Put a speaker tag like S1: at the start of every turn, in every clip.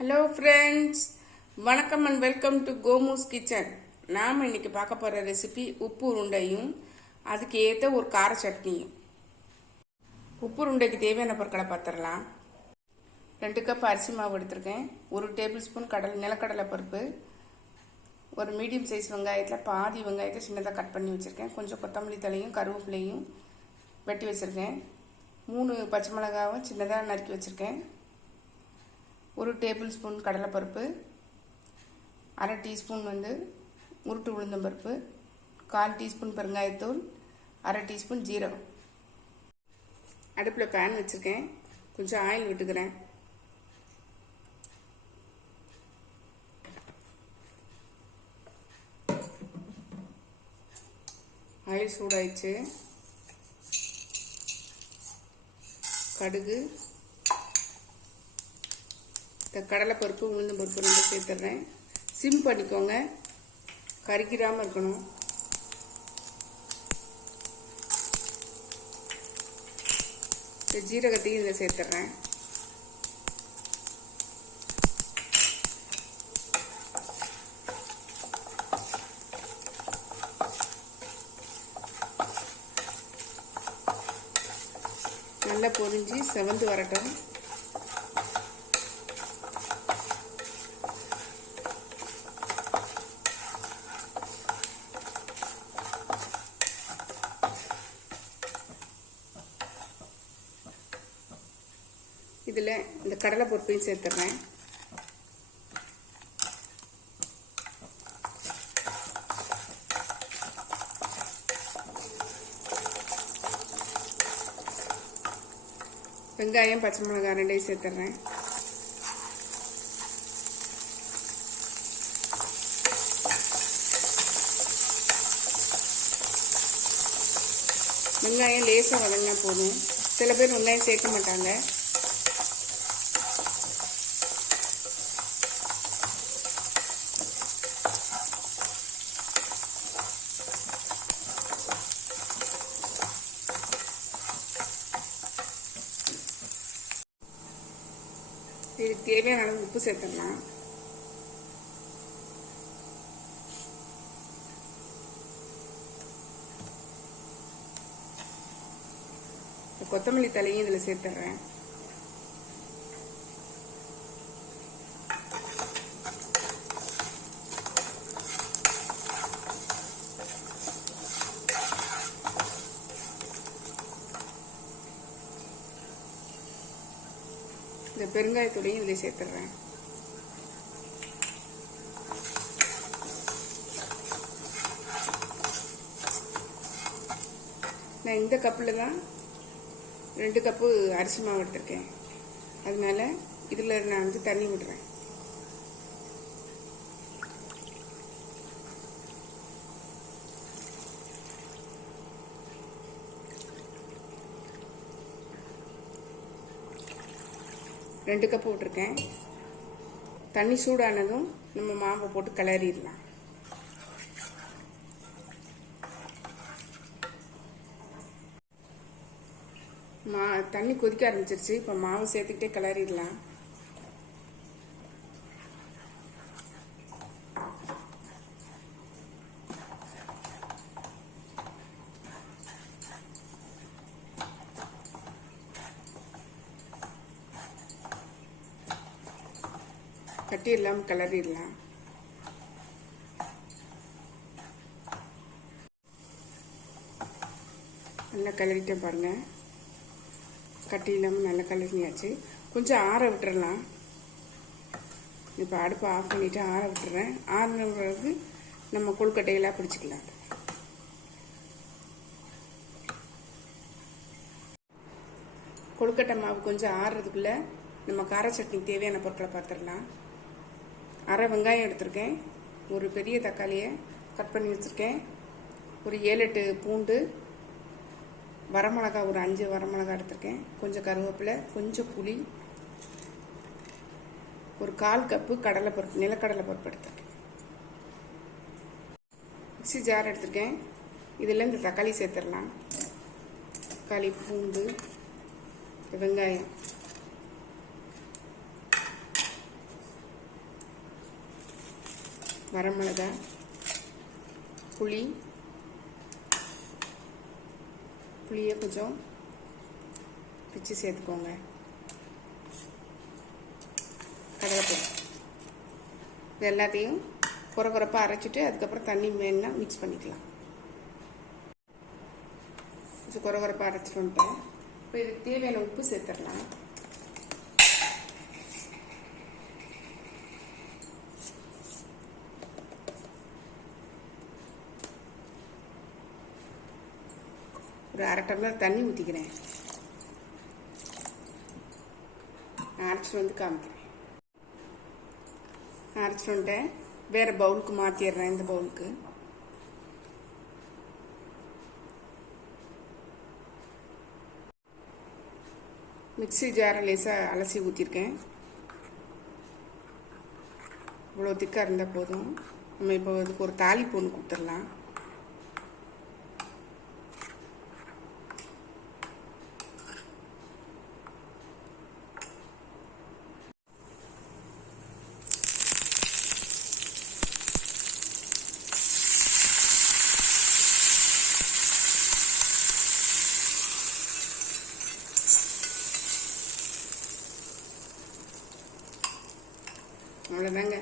S1: Hello friends வணக்கம் and welcome to Gomu's kitchen நாம் இன்றைக்கி பார்க்க போகிற ரெசிபி உப்பு உருண்டையும் அதுக்கு ஏற்ற ஒரு கார சட்னியும். உப்பு உருண்டைக்கு தேவையான பொருட்களை பார்த்துடலாம். ரெண்டு கப் அரிசி மாவு எடுத்திருக்கேன். ஒரு டேபிள் ஸ்பூன் கடல் நிலக்கடலை பருப்பு. ஒரு மீடியம் சைஸ் வெங்காயத்தில் பாதி வெங்காயத்தை சின்னதாக கட் பண்ணி வச்சுருக்கேன். கொஞ்சம் கொத்தமல்லி தலையும் கருவேப்பிலையும் வெட்டி வச்சுருக்கேன். மூணு பச்சை மிளகாவும் சின்னதாக நறுக்கி வச்சுருக்கேன். ஒரு டேபிள் ஸ்பூன் கடலைப்பருப்பு அரை டீஸ்பூன் வந்து உருட்டு உளுந்தம்பருப்பு கால் டீஸ்பூன் பெருங்காயத்தூள் அரை டீஸ்பூன் ஜீரகம். அடுப்பில் பேன் வச்சுருக்கேன். கொஞ்சம் ஆயில் விட்டுக்கிறேன். ஆயில் சூடாயிடுச்சு. கடுகு கடலைப்பருப்பு உளுந்து பருப்பு ரெண்டும் சேர்த்துட்றேன் சிம் பண்ணிக்கோங்க. கறிக்கிடாமல் இருக்கணும். இந்த ஜீரகத்தையும் இதில் சேர்த்துட்றேன் நல்லா பொரிஞ்சு செவந்து வரட்டும். இதில் இந்த கடலை பொறுப்பையும் சேர்த்துட்றேன். வெங்காயம் பச்சை மிளகாய் ரெண்டையும் சேர்த்துட்றேன். வெங்காயம் லேசாக வதங்கினா போதும். சில பேர் வெங்காயம் சேர்க்க மாட்டாங்க. இதுக்கு தேவையான அளவு உப்பு சேர்த்துடலாம். கொத்தமல்லி தலையும் இதில் சேர்த்துட்றேன் பெருங்காயத்தூளையும் இதில் சேர்த்துட்றேன். நான் இந்த கப்பில் தான் ரெண்டு கப்பு அரிசி மாவு எடுத்திருக்கேன். அதனால இதில் நான் வந்து தண்ணி விடுறேன் ரெண்டு கப் போட்டிருக்கேன். தண்ணி சூடானதும் நம்ம மாவை போட்டு கிளறிடலாம். மா தண்ணி கொதிக்க ஆரம்பிச்சிருச்சு. இப்போ மாவு சேர்த்துக்கிட்டே கிளறிடலாம். கட்டிடலாம் கிளறிடலாம் நல்லா கிளறிட்டேன் பாருங்கள் கட்டி இல்லாமல் நல்லா கிளறியாச்சு கொஞ்சம் ஆற விட்டுறலாம். இப்போ அடுப்பை ஆஃப் பண்ணிவிட்டு ஆற விட்டுறேன். ஆறின பிறகு நம்ம கொழுக்கட்டையெல்லாம் பிடிச்சிக்கலாம். கொழுக்கட்டை மாவு கொஞ்சம் ஆறுறதுக்குள்ளே நம்ம கார சட்னி தேவையான பொருட்களை பார்த்துடலாம் அரை வெங்காயம் எடுத்திருக்கேன். ஒரு பெரிய தக்காளியை கட் பண்ணி வச்சுருக்கேன். ஒரு ஏழு எட்டு பூண்டு வரமிளகா ஒரு அஞ்சு வரமிளகா எடுத்திருக்கேன். கொஞ்சம் கருவேப்பிலை கொஞ்சம் புளி ஒரு கால் கப்பு கடலை பருப்பு நிலக்கடலை பருப்பு எடுத்திருக்கேன். மிக்சி ஜார் எடுத்திருக்கேன். இதில் இந்த தக்காளி சேர்த்துடலாம். தக்காளி பூண்டு வெங்காயம். வரமிளகா புளி புளியை கொஞ்சம் பிச்சு சேர்த்துக்கோங்க. கடலைப்பருப்பு. இது எல்லாத்தையும் குறை குறைப்பாக அரைச்சிட்டு அதுக்கப்புறம் தண்ணி வேணுன்னா மிக்ஸ் பண்ணிக்கலாம். கொஞ்சம் குறை குறைப்பாக அரைச்சிட்டு வந்துட்டேன். இப்போ இதுக்கு தேவையான உப்பு சேர்த்துடலாம். ஒரு அரை டம்ளர் தண்ணி ஊற்றிக்கிறேன் அரைச்சிட்டு வந்து காமிக்கிறேன். அரைச்சிட்டு வந்துட்டேன். வேறு பவுலுக்கு மாற்றிடுறேன் இந்த பவுலுக்கு. மிக்ஸி ஜாரை லேசாக அலசி ஊற்றிருக்கேன் இவ்வளோ திக்காக இருந்தால் போதும். நம்ம இப்போ அதுக்கு ஒரு தாலி ஒன்று கொடுத்துடலாம். அவ்வளோதாங்க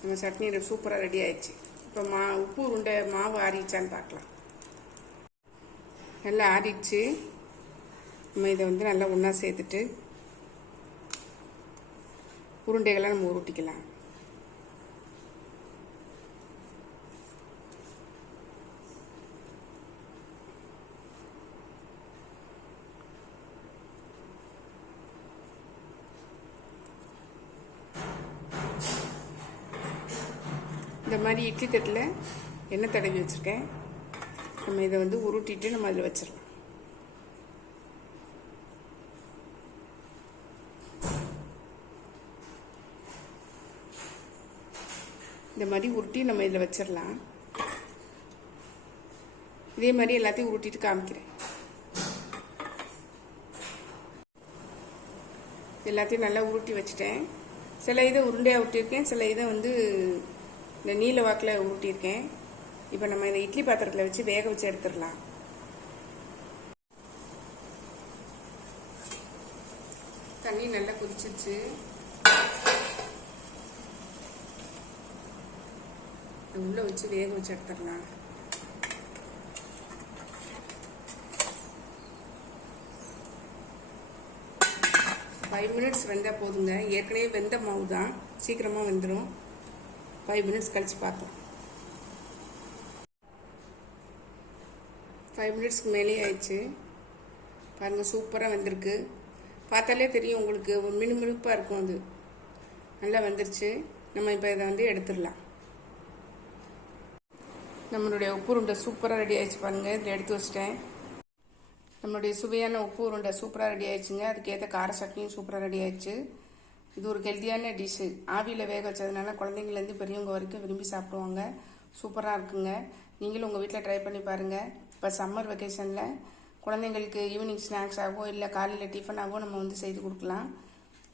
S1: நம்ம சட்னி சூப்பராக ரெடி ஆயிடுச்சு. இப்போ மா உப்பு உருண்டை மாவு ஆறிடுச்சான்னு பார்க்கலாம். நல்லா ஆறிடுச்சு. நம்ம இதை வந்து நல்லா ஒன்றா சேர்த்துட்டு உருண்டைகளை நம்ம உருட்டிக்கலாம். இந்த மாதிரி இட்லி தட்டில் எண்ணெய் தடவி வச்சுருக்கேன். நம்ம இதை வந்து உருட்டிட்டு நம்ம அதில் வச்சிடலாம். இந்த மாதிரி உருட்டி நம்ம இதில் வச்சிடலாம். இதே மாதிரி எல்லாத்தையும் உருட்டிட்டு காமிக்கிறேன். எல்லாத்தையும் நல்லா உருட்டி வச்சுட்டேன். சில இதை உருண்டையாக உருட்டியிருக்கேன். சில இதை வந்து இந்த நீல வாக்கில் ஊட்டியிருக்கேன். இப்போ நம்ம இந்த இட்லி பாத்திரத்தில் வச்சு வேக வச்சு எடுத்துடலாம். தண்ணி நல்லா குதிச்சிருச்சு. உள்ளே வச்சு வேக வச்சு எடுத்துடலாம். ஃபைவ் மினிட்ஸ் வெந்தால் போதுங்க. ஏற்கனவே வெந்த மாவு தான் சீக்கிரமாக வெந்துடும் ஃபைவ் மினிட்ஸ் கழிச்சு பார்ப்போம் ஃபைவ் மினிட்ஸ்க்கு மேலே ஆயிடுச்சு. பாருங்கள் சூப்பராக வந்திருக்கு. பார்த்தாலே தெரியும் உங்களுக்கு மினுமினுப்பாக இருக்கும் அது. நல்லா வந்துருச்சு. நம்ம இப்போ இதை வந்து எடுத்துடலாம். நம்மளுடைய உப்பு உருண்டை சூப்பராக ரெடி ஆயிடுச்சு பாருங்கள் இதில் எடுத்து வச்சிட்டேன். நம்மளுடைய சுவையான உப்பு உருண்டை சூப்பராக ரெடி ஆயிடுச்சுங்க. அதுக்கேற்ற கார சட்னியும் சூப்பராக ரெடி ஆயிடுச்சு. இது ஒரு ஹெல்த்தியான டிஷ்ஷு ஆவியில் வேக வச்சதுனால குழந்தைங்கலேருந்து பெரியவங்க வரைக்கும் விரும்பி சாப்பிடுவாங்க. சூப்பராக இருக்குங்க. நீங்களும் உங்கள் வீட்டில் ட்ரை பண்ணி பாருங்கள் இப்போ சம்மர் வெக்கேஷனில் குழந்தைங்களுக்கு ஈவினிங் ஸ்நாக்ஸாகவோ இல்லை காலையில் டிஃபனாகவோ நம்ம வந்து செய்து கொடுக்கலாம்.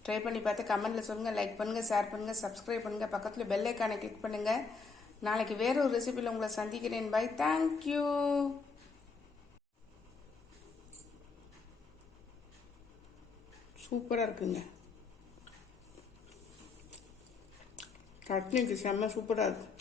S1: ட்ரை பண்ணி பார்த்து கமெண்ட்டில் சொல்லுங்கள் லைக் பண்ணுங்கள் ஷேர் பண்ணுங்கள் சப்ஸ்கிரைப் பண்ணுங்கள் பக்கத்தில் பெல் ஐக்கானை கிளிக் பண்ணுங்கள் நாளைக்கு வேற ஒரு ரெசிபியில் உங்களை சந்திக்கிறேன். பை தேங்க்யூ சூப்பராக இருக்குங்க. சட்னிக்கு செம்ம சூப்பராக இருக்கும்